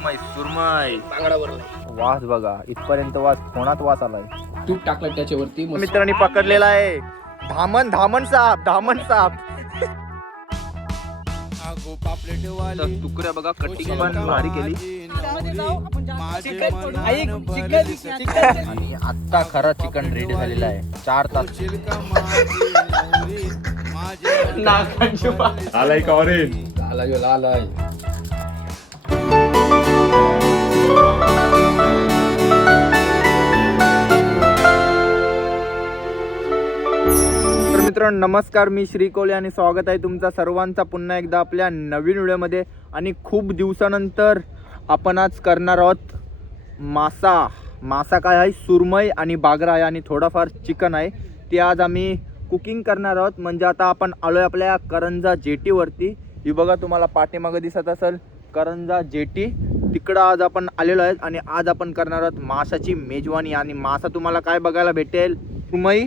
सुरमई सुरमई बांगडावर वास बघा, इथपर्यंत वास फोनात वास आलाय. तूप टाकलं त्याच्यावरती मित्रांनी पकडलेला आहे धामण धामण साप धामण साप. तुकड्या बघा, कटिंग पण भारी केली. आणि आता खरा चिकन रेडी झालेला आहे. 4 तास आलाय का ऑरेंज? लाल आहे. तर मित्रांनो नमस्कार, मी श्री कोले आणि स्वागत आहे तुमचा सर्वांचा पुन्हा एकदा आपल्या नवीन व्हिडिओमध्ये. आणि खूप दिवसानंतर आपण आज करणार आहोत मासा काय आहे, सुरमई आणि बागरा आहे आणि थोडाफार चिकन आहे. ते आज आम्ही कुकिंग करणार आहोत. म्हणजे आता आपण आलोय आपल्या करंजा जेटीवरती. ही बघा, तुम्हाला पाठीमागे दिसत असेल करंजा जेटी, तिकडं आज आपण आलेलो आहे. आणि आज आपण करणार आहोत माशाची मेजवानी. आणि मासा तुम्हाला काय बघायला भेटेल, सुरमई,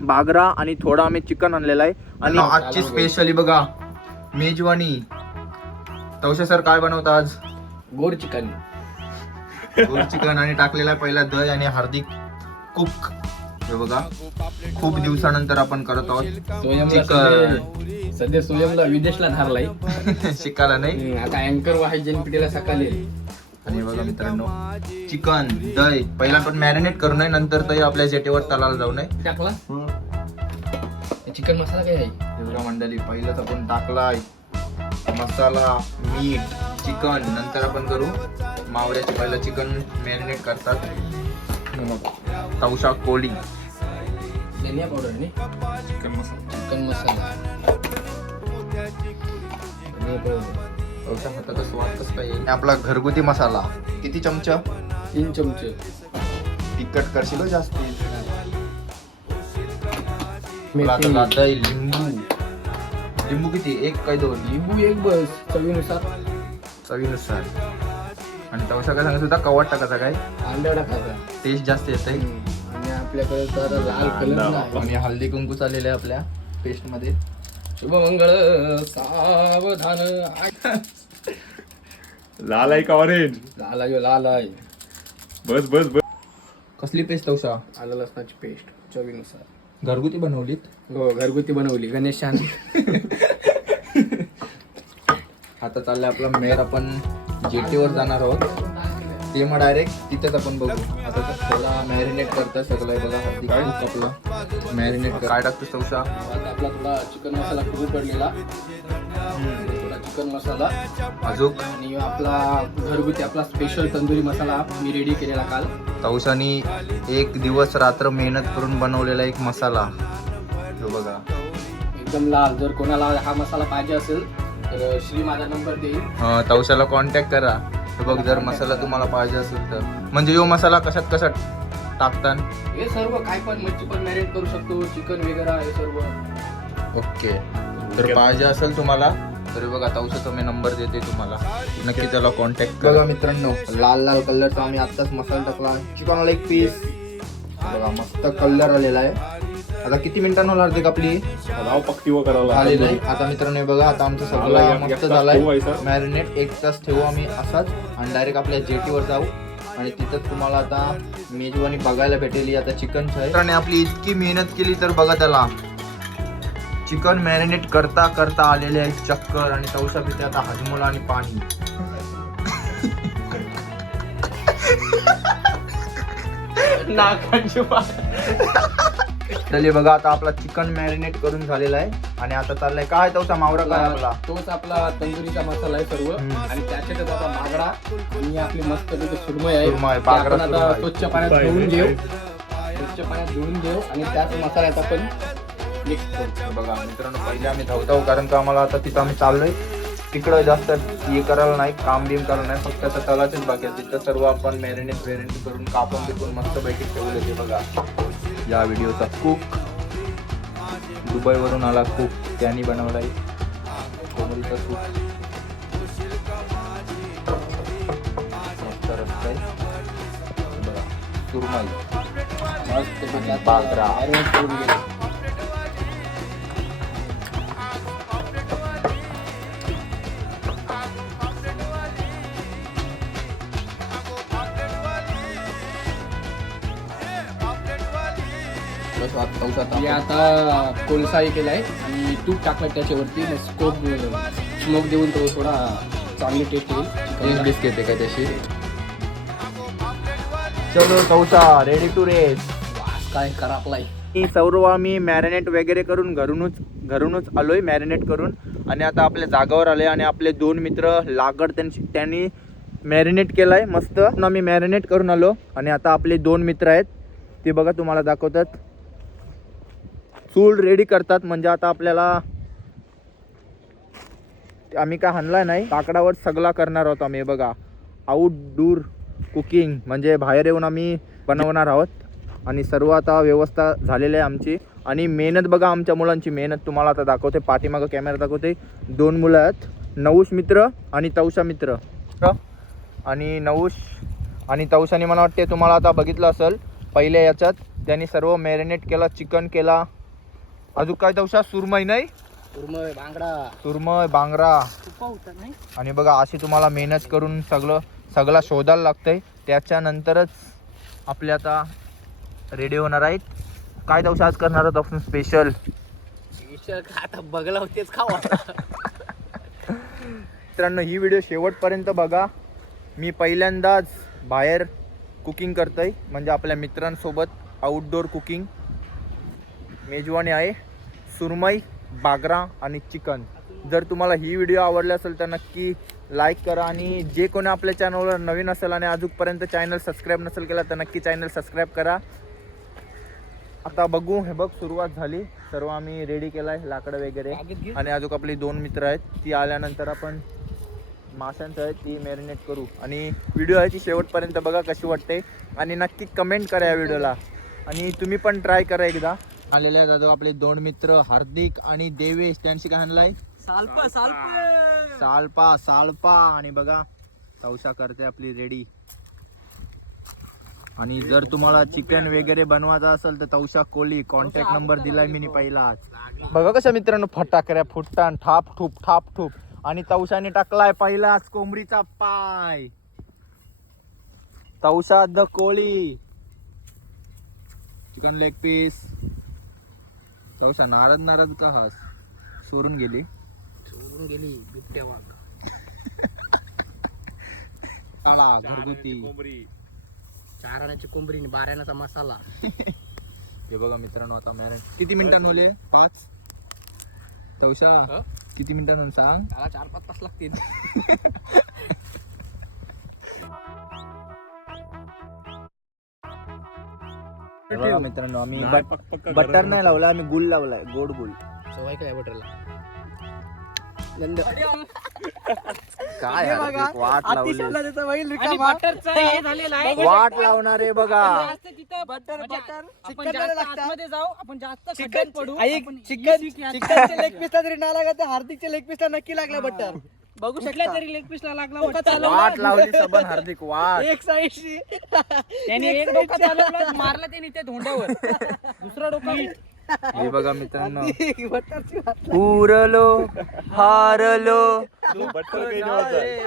बागरा आणि थोडा आम्ही चिकन आणलेला आहे. आणि आजची स्पेशली बघा मेजवानी. तवशे सर काय बनवता आज? गोड चिकन. गोड चिकन आणि टाकलेला आहे पहिला दही आणि हळदी कुक. हे बघा, खूप दिवसानंतर आपण करत आहोत चिकन. सध्या सोयमला विदेशला धारलाय. शिकायला नाही, आता अँकर वाहाय जनपीटीला सकाळी. आणि बघा मित्रांनो, चिकन दही पहिला पण मॅरिनेट करू नये, नंतर दही आपल्या जेटीवर तलाला जाऊ नये. टाकला चिकन मसाला काय आहे? एवढा मंडळी, पहिलाच आपण टाकलाय मसाला, मीठ, चिकन. नंतर आपण करू मावळ्याचे. पहिलं चिकन मॅरिनेट करतात तवशा कोळी. धनिया पावडर नाही, चिकन मसाला. तवशा हाताचा स्वाद कसं काय येईल. आपला घरगुती मसाला किती चमचा? 3 चमचे. तिखट करशील हो जास्त. मेथी. दही, लिंबू किती? 1 काय 2? लिंबू 1 बस, चवीनुसार. आणि तवशा काय सांगत होता, कवाट टाकायचा काय? अंडा टाकायचा, टेस्ट जास्त येत आहे. आणि आपल्याकडे जरा लाल कलर नाही. आणि हळदी कुंकू चाललेलं आहे आपल्या पेस्ट मध्ये. शुभमंगळ सावधान. लाल आहे का ऑरेंज? लाल आहे. बस बस बस. कसली पेस्ट तवशा? आलं लसणाची पेस्ट चवीनुसार. घरगुती बनवलीत? हो, घरगुती बनवली गणेशान. आता चाललंय आपला मेर. आपण जेटीवर जाणार आहोत, ते मग डायरेक्ट तिथेच आपण बघू. आता त्याला मॅरिनेट करता सगळं बघा. हळदी कुंकू आपला मॅरिनेट काय टाकतोस तवशा? आपला थोडा चिकन मसाला कमी पडलेला, थोडा चिकन मसाला अजूक. आणि आपला घरगुती आपला स्पेशल तंदुरी मसाला मी रेडी केलेला काल. तवशानी 1 दिवस रात्र मेहनत करून बनवलेला एक मसाला. जो बघा एकदम लाल. जर कोणाला हा मसाला पाहिजे असेल तर श्री माझा नंबर देईल, तवशाला कॉन्टॅक्ट करा. हे बघ, जर मसाला तुम्हाला पाहिजे असेल तर. म्हणजे यो मसाला कशात टाकतात? हे सर्व काय पण मच्छी पण मॅरिनेट करू शकतो, चिकन वगैरे हे सर्व. ओके. तर पाहिजे असेल तुम्हाला तर बघा, तवशाचा मी नंबर देते तुम्हाला, नक्की त्याला कॉन्टॅक्ट करा. बघा मित्रांनो, लाल कलरचा आम्ही आत्ताच मसाला टाकला. चिकन 1 पीस बघा, मस्त कलर आलेला आहे. आता किती मिनिटांना लागते आपली पक्की व करावं झालेलं आहे. आता मित्रांनो बघा, आता आमचं सगळं मस्त झालंय मॅरिनेट. 1 तास ठेवू आम्ही असाच आणि डायरेक्ट आपल्या जेटीवर जाऊ. आणि तिथंच तुम्हाला आता मेजवानी बघायला भेटेल. आता चिकनचं आहे. मित्रांनी आपली इतकी मेहनत केली तर बघा, त्याला चिकन मॅरिनेट करता करता आलेले आहे चक्कर. आणि तवशा पिते आता हजमोला आणि पाणी. चले बघा, आता आपला चिकन मॅरिनेट करून झालेला आहे. आणि आता चाललाय काय तवशा मावरा काय आपला? तोच आपला तंदुरीचा मसाला आहे सर्व. आणि त्याच्यातच आता बागडा आणि आपली मस्त सुरमई आहे. बागडा आपण आता स्वच्छ पाण्यात धुवून घेऊ आणि त्याच मसाल्यात आपण मिक्स करू. बघा मित्रांनो, पहिले आम्ही धावतो कारण का आम्हाला आता तिथं आम्ही चाललोय. तिकडं जास्त हे करायला नाही, काम बिम करायला नाही, फक्त आता तलाचेच बाकी आहे. तिथं सर्व आपण मॅरिनेट करून कापून बिकून मस्त पैकी ठेवले. ते बघा, या व्हिडिओचा कुक दुबईवरून आला कुक, त्यांनी बनवलाय कोंबडीचा सूप. मस्त रस्ता आहे. बघा, सुरमई, मस्त बागरा. हे आता कोळसाही केलाय आणि तूप टाकलं त्याच्यावरती स्मोक देऊन तो थोडा चांगली टेस्ट येईल. बिस्किट आहे का त्याशी. चलो तवसा रेडी टू रेस. काय करापलाय. सर्व आम्ही मॅरिनेट वगैरे करून घरूनच आलोय मॅरिनेट करून आणि आता आपल्या जागावर आले आणि आपले 2 मित्र लागड त्यांनी मॅरिनेट केलाय मस्त. आम्ही मॅरिनेट करून आलो आणि आता आपले 2 मित्र आहेत ते बघा तुम्हाला दाखवतात. चूल रेडी करतात म्हणजे आता आपल्याला आम्ही काय हाणलाय नाही लाकडावर सगळा करणार आहोत आम्ही. बघा आउटडोर कुकिंग म्हणजे बाहेर येऊन आम्ही बनवणार आहोत आणि सर्व आता व्यवस्था झालेली आहे आमची. आणि मेहनत बघा आमच्या मुलांची मेहनत तुम्हाला आता दाखवते. पाठीमागं कॅमेरा दाखवते. 2 मुलं आहेत, नवूश मित्र आणि तवशा मित्र. आणि नवूश आणि तवशाने मला वाटते तुम्हाला आता बघितलं असेल पहिल्या याच्यात त्यांनी सर्व मॅरिनेट केला. चिकन केला, अजून काय तवशा सुरमई नाही सुरमई बांगडा. आणि बघा अशी तुम्हाला मेहनत करून सगळं शोधायला लागतंय. त्याच्यानंतरच आपले आता रेडी होणार आहेत. काय तवशा आज करणार आहोत आपण स्पेशल. आता बघला होतेच खावा. मित्रांनो ही व्हिडिओ शेवटपर्यंत बघा. मी पहिल्यांदाच बाहेर कुकिंग करतोय म्हणजे आपल्या मित्रांसोबत आउटडोर कुकिंग. मेजवानी आहे सुरमई, बागरा आणि चिकन. जर तुम्हाला ही व्हिडिओ आवडली असेल तर नक्की लाईक करा आणि जे कोणी आपल्या चॅनलवर नवीन असेल आणि अजूनपर्यंत चॅनल सबस्क्राईब नसेल केला तर नक्की चॅनल सबस्क्राईब करा. आता बघू. हे बघ सुरुवात झाली. सर्व आम्ही रेडी केलाय लाकडं वगैरे आणि अजून आपली 2 मित्र आहेत ती आल्यानंतर आपण माशांचं आहे ती मॅरिनेट करू. आणि व्हिडिओ आहे ती शेवटपर्यंत बघा कशी वाटते आणि नक्की कमेंट करा या व्हिडिओला आणि तुम्ही पण ट्राय करा एकदा. आलेले आहेत दादा आपले 2 मित्र हार्दिक आणि देवेश. त्यांची काय आणलाय साल्पा आणि बघा तवशा करते आपली रेडी. आणि जर तुम्हाला चिकन वगैरे बनवायचं असेल तर तवशा कोली कॉन्टॅक्ट नंबर दिलाय मी पहिलाच. बघा कशा मित्रांनो फटाकऱ्या फुटतान ठाप ठूप आणि तवशाने टाकलाय पहिलाच कोंबडीचा पाय. तवशा द कोळी चिकन लेग पीस. तवशा नारद का हास सोडून गेली बिबट्या वाघ. टाळा घरगुती चाराण्याची कोंबडी आणि बाराण्याचा मसाला. हे बघा मित्रांनो आता मॅरिनेट किती मिनिटांनी होले 5 तवशा किती मिनिटांनी सांग. त्याला 4-5 तास लागतील. बघा मित्रांनो आम्ही बटर नाही लावला आम्ही गुल लावलाय गोड गुल. सवय काय बटरला काय वाट लावली वाट लावणार आहे बघा. चिकनचे लेग पीसला तरी ना लागत हार्दिकच्या लेग पीसला नक्की लागला बटर. बघू शकला तरी लेग पीसला लागला. वाट लावली सबन हार्दिक वाट. एक साईडशी त्याने एक डोका चालवला मारला त्याने त्या धोंड्यावर दुसरा डोका. हे बघा मित्रांनो उरलो हारलो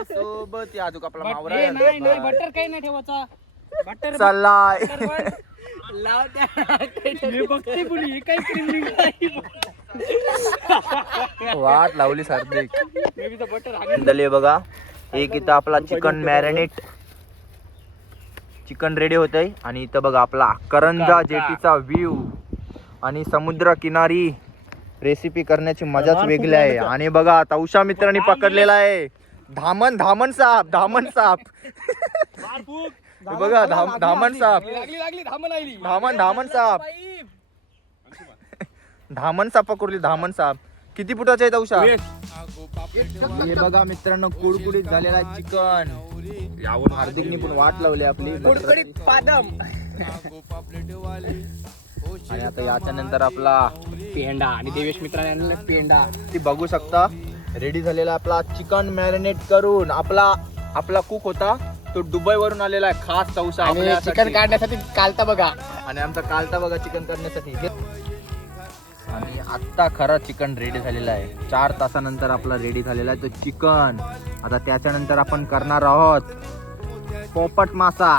सोबत अजून आपला मावरा नाही बटर काही नाही ठेवायचा. बटर चाललाय बघते पुढे काही क्रीम वाट लावली हार्दिक. बघा एक इथं आपला चिकन मॅरिनेट चिकन रेडी होत आहे आणि इथं बघा आपला करंजा जेटीचा व्ह्यू आणि समुद्र किनारी रेसिपी करण्याची मजाच वेगळी आहे. आणि बघा तवशा मित्रांनी पकडलेला आहे धामण साप. हे बघा धामण साप धामण साप पकडली. धामण साप किती फुटाचा आहे तवशा. हे बघा मित्रांनो कुडकुडीत झालेला चिकन. हार्दिकनी पण वाट लावली आपली आणि आता याच्या नंतर आपला पेंडा आणि देवेश मित्राने आणलेला पेंडा. ती बघू शकता रेडी झालेला आपला चिकन मॅरिनेट करून. आपला कुक होता तो दुबई वरून आलेला आहे खास तवशा आपल्यासाठी. चिकन काढण्यासाठी कालता बघा आणि आमचा कालता बघा चिकन करण्यासाठी. आणि आत्ता खरा चिकन रेडी झालेला आहे. 4 तासानंतर आपला रेडी झालेला आहे तो चिकन. आता त्याच्यानंतर आपण करणार आहोत पोपट मासा.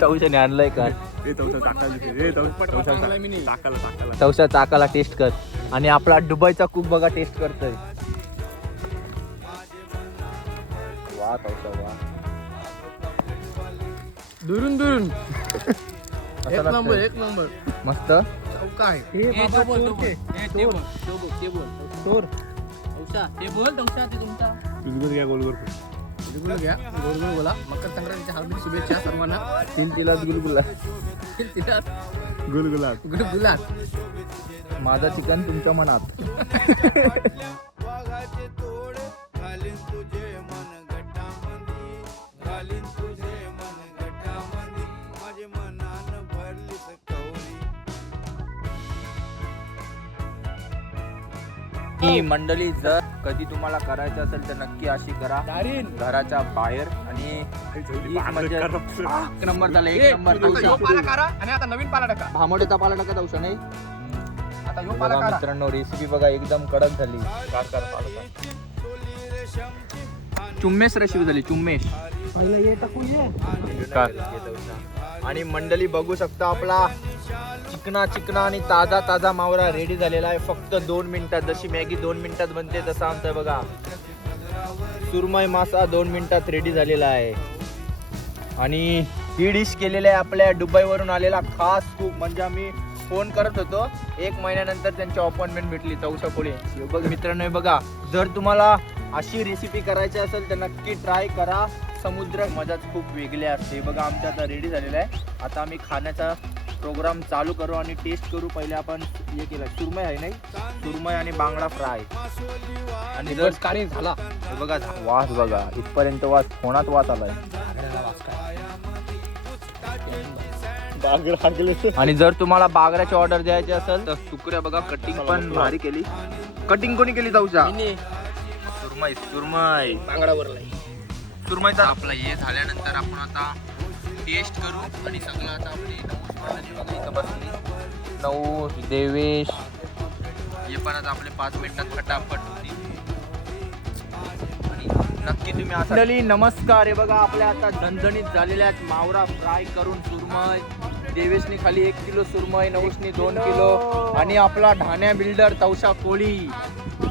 तवशाने आणलंय का टाकाला तवशा चाकाला टेस्ट कर आणि आपला दुबईचा कुक बघा टेस्ट करतोय. वा तवशा वा. दुरून दुरून असं एक नंबर लागतंय. एक नंबर मस्त. काय तुझं घ्या गोल घ्या गोल गोल बोला. मकर संक्रांतीच्या हार्दिक शुभेच्छा सर्वांना. तिलाच गुलगुला. गुलगुलाट गुलाब माझा चिकन तुमच्या मनात. ही मंडळी जर कधी तुम्हाला करायचं असेल तर नक्की अशी करा घराच्या बाहेर. आणि एक म्हणजे एक नंबर झाला एक नंबर. पाला काढा आणि आता नवीन पाला टाका. भामोडेचा पाला टाका तवशा नाही. आता ह्यो पाला बघा काढा. मित्रांनो रेसिपी बघा एकदम कडक झाली. चुम्मेश रेसिपी झाली चुम्मेश. आणि मंडळी बघू शकता आपला चिकना आणि ताजा ताजा मावरा रेडी झालेला आहे फक्त 2 मिनिटात. जशी मॅगी 2 मिनिटात बनते तसा आमचा बघा सुरमई मासा 2 मिनिटात रेडी झालेला आहे. आणि ही डिश केलेली आहे आपल्या दुबईवरून आलेला खास कुक. म्हणजे आम्ही फोन करत होतो 1 महिन्यानंतर त्यांची अपॉइंटमेंट भेटली. तवशा कोळी बघ मित्रांनो हे बघा. जर तुम्हाला अशी रेसिपी करायची असेल तर नक्की ट्राय करा. समुद्र मजाच खूप वेगळी असते. बघा आमच्या आता रेडी झालेला आहे. आता आम्ही खाण्याचा प्रोग्राम चालू करू आणि टेस्ट करू. पहिले आपण हे केलं सुरमई आहे नाही सुरमई आणि बांगडा फ्राय. आणि जर कार्य झाला हे बघा वास बघा इथपर्यंत वास कोणात वास आलाय. आणि जर तुम्हाला बागऱ्याची ऑर्डर द्यायची असेल तर सुकऱ्या बघा कटिंग पण भारी केली. कटिंग कोणी केली जाऊच्या सुरमई सुरमई बांगडावर सुरमईचा आपला हे झाल्यानंतर आपण आता टेस्ट करू. आणि सगळं आता आपली इथं बसली नऊ देवेश हे पण आता आपले 5 मिनिटात फटाफट होती. आणि नक्की तुम्ही असं नमस्कार. हे बघा आपल्या आता झणझणीत झालेल्या आहेत मावरा फ्राय करून सुरमई. देवेशनी खाली 1 किलो सुरमई, नवशनी 2 किलो. आणि आपला ढाण्या बिल्डर तवशा कोळी.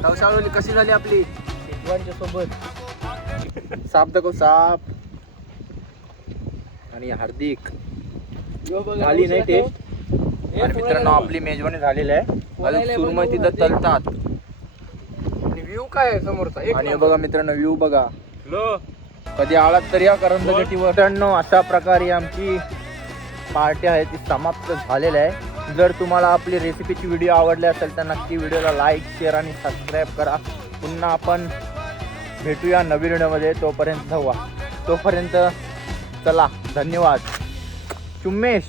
तवशा कोळी कशी झाली आपली सोबत साप दाखव साप. आणि हार्दिक झाली नाही टेस्ट. आणि मित्रांनो आपली मेजवानी झालेली आहे. अजून सुरमई तिथं तलतात. व्ह्यू काय आहे समोरचा आणि हे बघा मित्रांनो व्ह्यू बघा. कधी आलात तरी या करंदगटीवर. मित्रांनो अशा प्रकारे आमची पार्टी आहे ती समाप्त झालेली आहे. जर तुम्हाला आपली रेसिपीची व्हिडिओ आवडली असेल तर नक्की व्हिडिओला लाईक शेअर आणि सबस्क्राईब करा. पुन्हा आपण भेटूया नवीन व्हिडिओमध्ये. तोपर्यंत चला धन्यवाद. चुम्मेश.